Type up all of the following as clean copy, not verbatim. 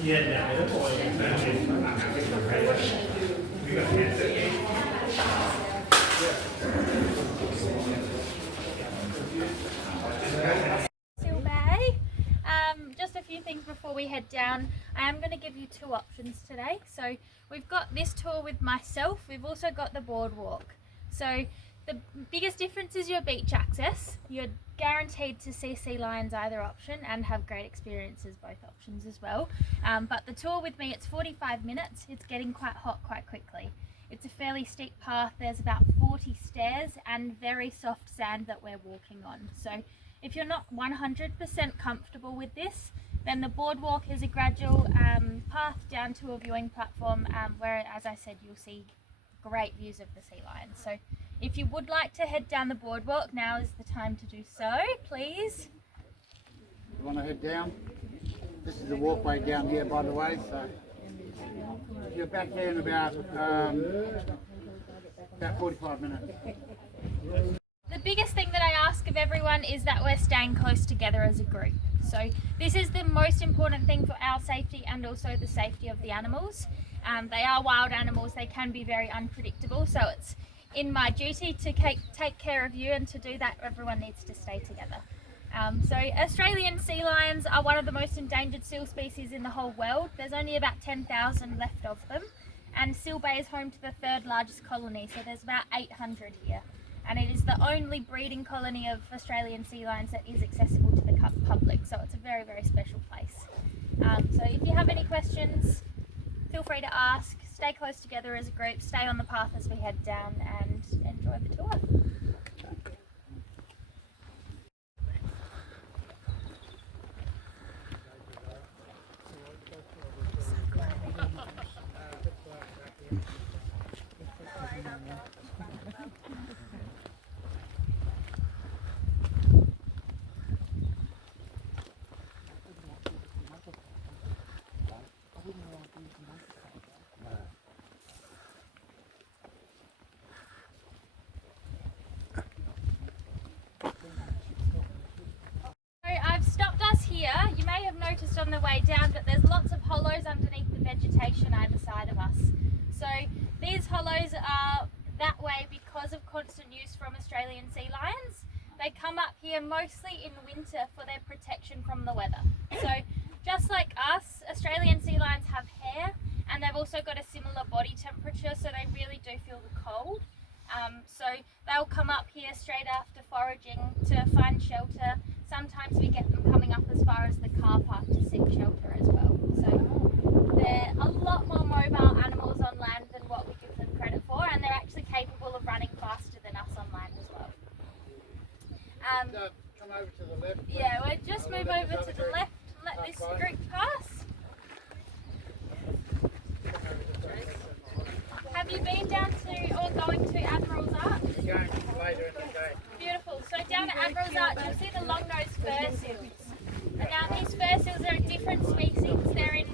Seal Bay. Just a few things before we head down. I am going to give you two options today. So we've got this tour with myself. We've also got the boardwalk. So the biggest difference is your beach access. You're guaranteed to see sea lions either option and have great experiences both options as well. But the tour with me, it's 45 minutes. It's getting quite hot quite quickly. It's a fairly steep path. There's about 40 stairs and very soft sand that we're walking on. So if you're not 100% comfortable with this, then the boardwalk is a gradual path down to a viewing platform where, as I said, you'll see great views of the sea lions. So if you would like to head down the boardwalk, now is the time to do so, please. You want to head down? This is the walkway down here, by the way, so you're back there in about 45 minutes. The biggest thing that I ask of everyone is that we're staying close together as a group. So this is the most important thing for our safety and also the safety of the animals. They are wild animals, they can be very unpredictable, so it's in my duty to take care of you, and to do that everyone needs to stay together. So Australian sea lions are one of the most endangered seal species in the whole world. There's only about 10,000 left of them, and Seal Bay is home to the third largest colony, so there's about 800 here. And it is the only breeding colony of Australian sea lions that is accessible to the public, so it's a very, very special place. So if you have any questions, feel free to ask. Stay close together as a group, stay on the path as we head down, and enjoy the tour. I've stopped us here. You may have noticed on the way down that there's lots of hollows underneath the vegetation either side of us. So these hollows are that way because of constant use from Australian sea lions. They come up here mostly in winter for their protection from the weather. So just like us, Australian sea lions have hair, and they've also got a similar body temperature, so they really do feel the cold. So they'll come up here straight after foraging to find shelter. Sometimes we get them coming up as far as the car park to seek shelter as well. So they're a lot more mobile animals on land than what we give them credit for, and they're actually capable of running faster than us on land as well. Come over to the left. Yeah, we'll just move over to the left and let this group pass. Have you been down to or going to Admiral's Arch? We're going later in the day. Beautiful. So down at Admiral's Arch, you'll see the long-nosed fur seals. And now these fur seals are a different species. They're in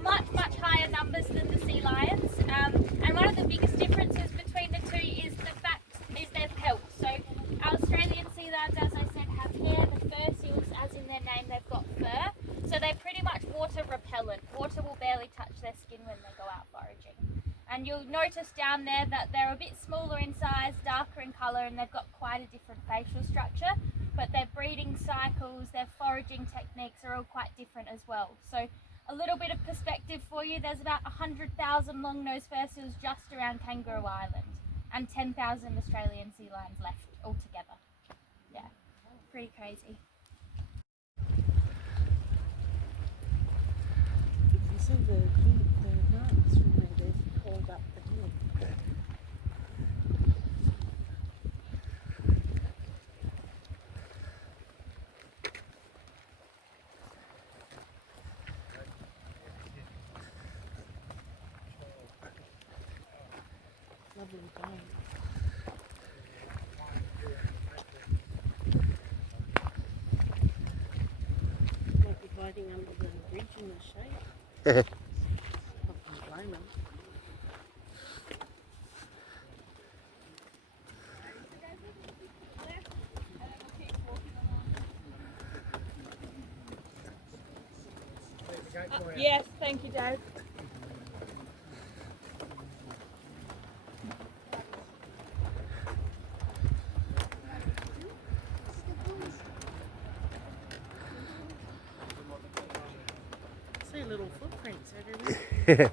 much, much higher numbers than the sea lions. And one of the biggest differences between the two is their pelt. So our Australian sea lions, as I said, have hair. The fur seals, as in their name, they've got fur. So they're pretty much water repellent. Water will barely touch their skin when they go out foraging. And you'll notice down there that they're a bit smaller in size, darker in colour, and they've got quite a different facial structure. But their breeding cycles, their foraging techniques are all quite different as well. So a little bit of perspective for you, there's about 100,000 long-nosed fur seals just around Kangaroo Island, and 10,000 Australian sea lions left altogether. Yeah, pretty crazy. You see the marks from where they've called up the hill. Lovely day. Might be hiding under the bridge in the shade. Not gonna blame them. Yes, thank you, Dave. See little footprints everywhere.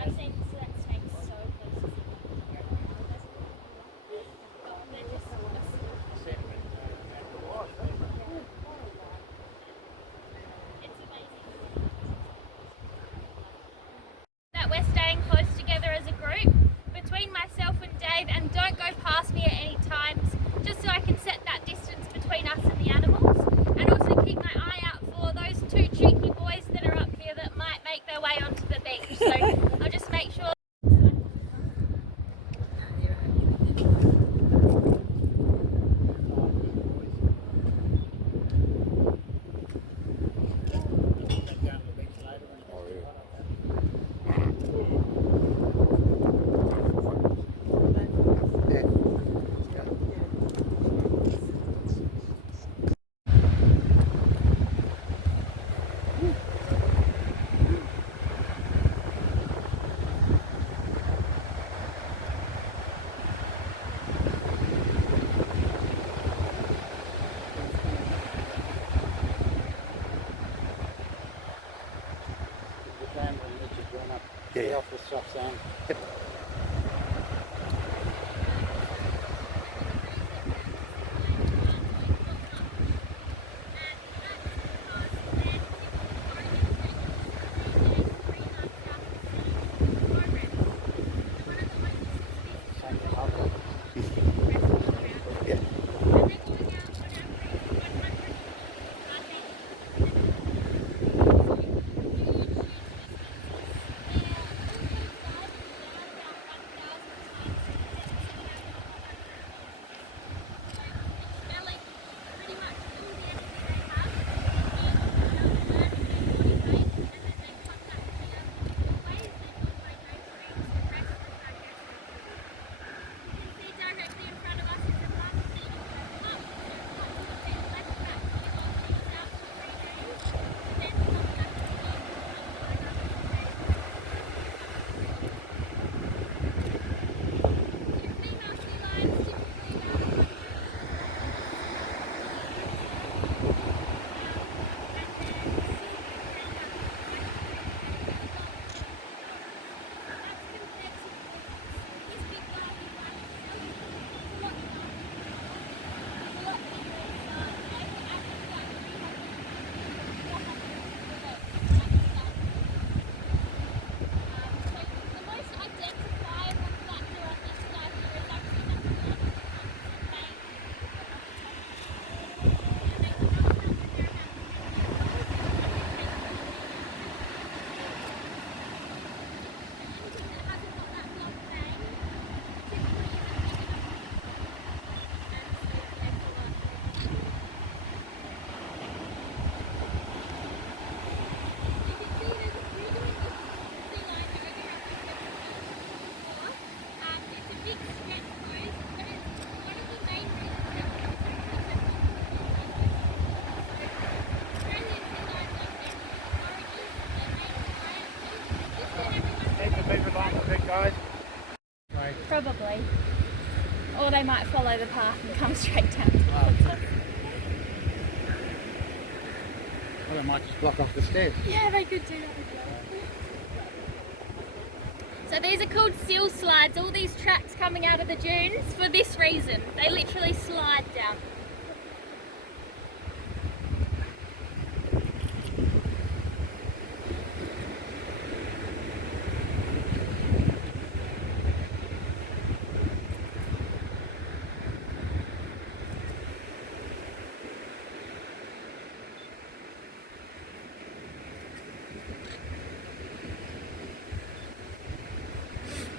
I've seen snakes so close. They're just it's amazing that we're staying close together as a group between myself and Dave, and don't go past me at any times, just so I can set that distance between us and the animals, and also keep my eye out for those two cheeky boys that are up here that might make their way onto the beach. So I'll just make sure. Down to the beach later. Yeah. Off the soft sand. guys? Right. Probably. Or they might follow the path and come straight down towards us. Well, they might just block off the stairs. Yeah, they could do that as well. So these are called seal slides. All these tracks coming out of the dunes for this reason. They literally slide down.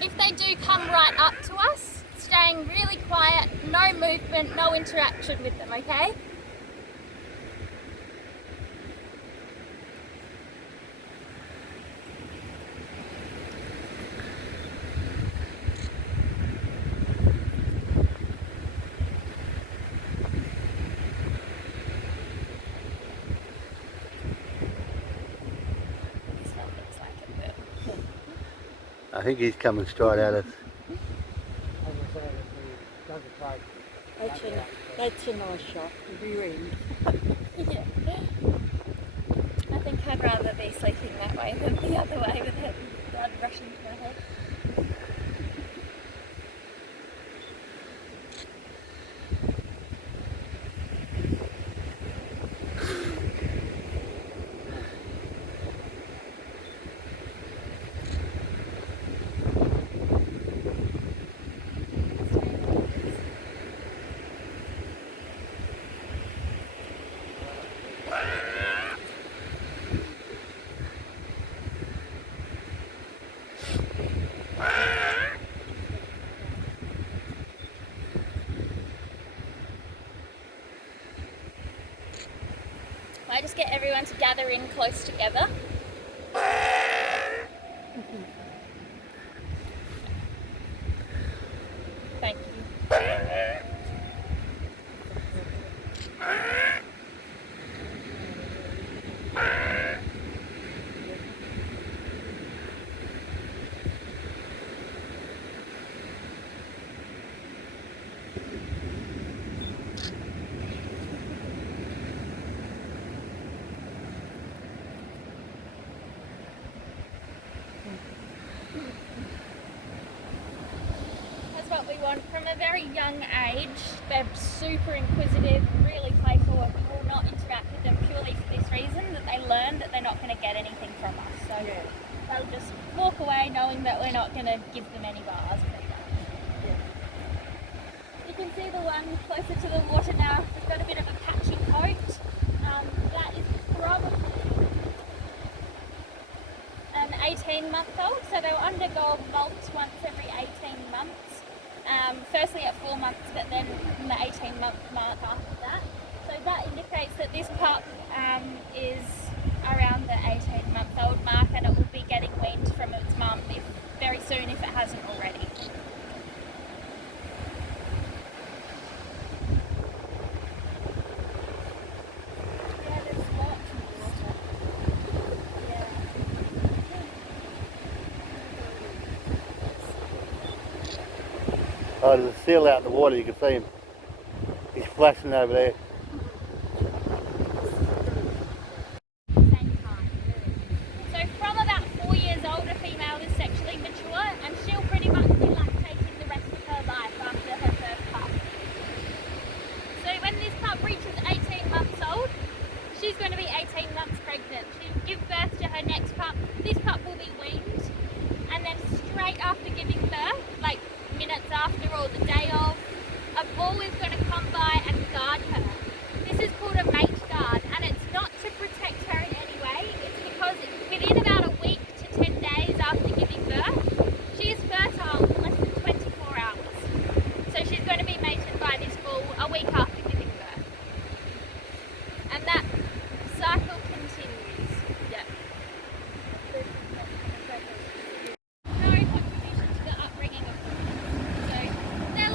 If they do come right up to us, staying really quiet, no movement, no interaction with them, okay? This one looks like a bird. I think he's coming straight at us. As I say, it doesn't take. That's a nice shot. Rear end. Yeah. I think I'd rather be sleeping that way than the other way with it blood rushing to my head. I just get everyone to gather in close together. Thank you. That's what we want from a very young age. They're super inquisitive, really playful, and we will not interact with them purely for this reason, that they learn that they're not going to get anything from us. So they'll just walk away knowing that we're not going to give them any bars. You can see the one closer to the water now. They've got a bit of a patchy coat. That is probably an 18-month-old, so they'll undergo a molt once every 18 months. Firstly at 4 months, but then in the 18-month mark after that. So that indicates that this pup is around the 18-month-old mark, and it will be getting weaned from its mum very soon if it hasn't already. Yeah, there's lots of water. Yeah. Oh, there's a seal out in the water, you can see him. He's flashing over there. Same time. So from about 4 years old, a female is sexually mature, and she'll pretty much be lactating the rest of her life after her first pup. So when this pup reaches 18 months old, she's going to be 18 months pregnant. She'll give birth to her next pup. This pup will be weaned, and then straight after giving birth, like minutes after or the day of, a bull is going to come by and guard her. This is called a mate guard, and it's not to protect her in any way. It's because within about a week to 10 days after giving birth, she is fertile in less than 24 hours. So she's going to be mated by this bull a week after giving birth. And that cycle continues. Yeah. No contribution to the upbringing of them. So they're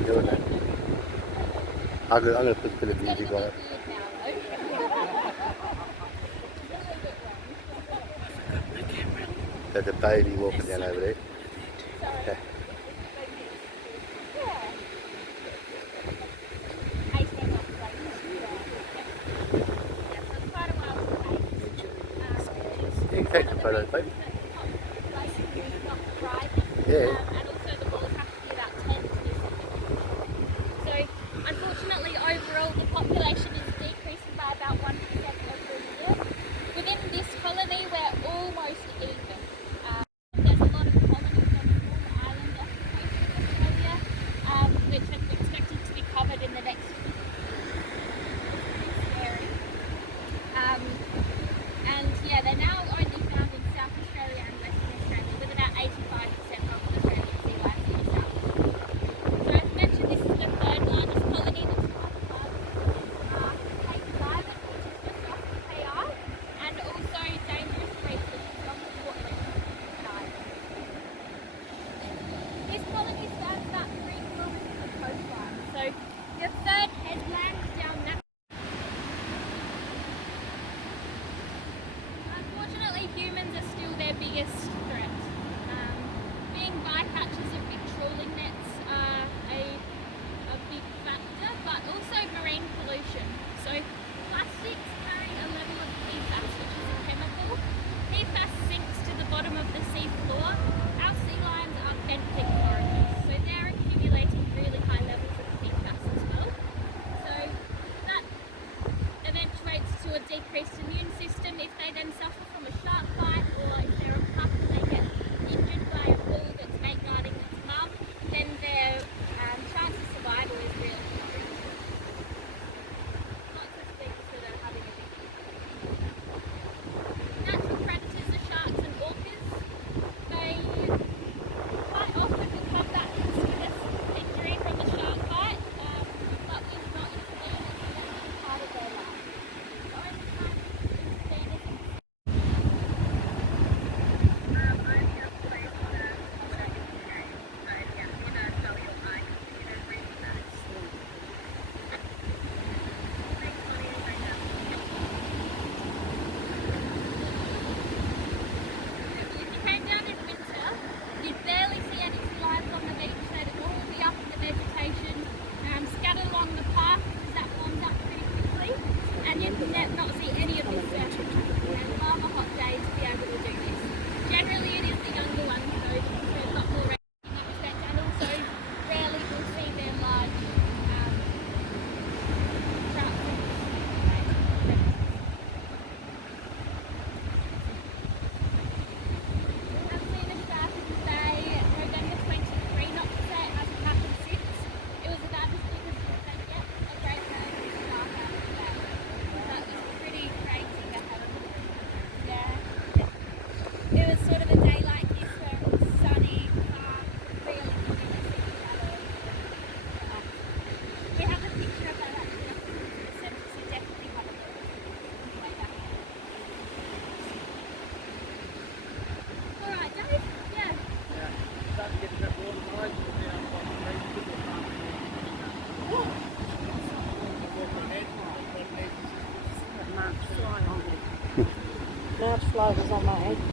ain't doing that. I'm gonna put a bit of music on it. There's a baby walking down over there. Yeah. You can take some photos, baby. Yeah. And also the balls have to be about 10 to be significant. So unfortunately overall the population is decreasing by about 1% over a year. Within this colony we're almost even. There's a lot of colonies on the North Island off the coast of Australia, which are expected to be covered in the next few years. It's pretty scary. And yeah, they're now only found in South Australia and Western Australia, with about 85% of Australian sea lions in the south. So as mentioned, this is the third largest colony. The two other largest is Kangaroo Island, which is just off the KI, and also Dangerous Reef, which is off the Portland Island. This colony spans about 3 kilometres of coastline. So your third headland down that. Unfortunately, humans are still their biggest threat. Being bycatchers of big trawling nets are a big factor, but also marine pollution. So plastics carry a level of PFAS, which is a chemical. PFAS sinks to the bottom of the sea floor. Our sea lions are benthic foragers, so they're accumulating really high levels of PFAS as well. So that eventuates to a decreased immune system. If they then suffer from a shark bite, or if they're a pup and they get injured by a bull that's mate guarding its mum, then their chance of survival is really low. Not to speak to them having a big natural predators are sharks and orcas. They quite often become that serious injury from a shark bite, but we're not intervening, it's part of their life. The only time we intervene is in if you came down in winter, you'd barely see any sea lions on the beach. They'd all be up in the vegetation, scattered along the path because that warms up pretty quickly, and you'd not see any of this surfing. And rather hot days to be able to do this. Generally it is the younger ones though, because they're a lot more rare in that respect, and also rarely will see their large sharks and predators. I've seen a shark in the bay November 23, not to say it hasn't happened since. It was about as big as you can get a great Kangaroo shark out of the bay. That was pretty crazy to have. Yeah. It was sort of a day like this where it was sunny, calm, really good to see each other. We have a picture of that actually up in the centre, so definitely have a look. Way back. Alright, Dave? Yeah. March fly was on my head.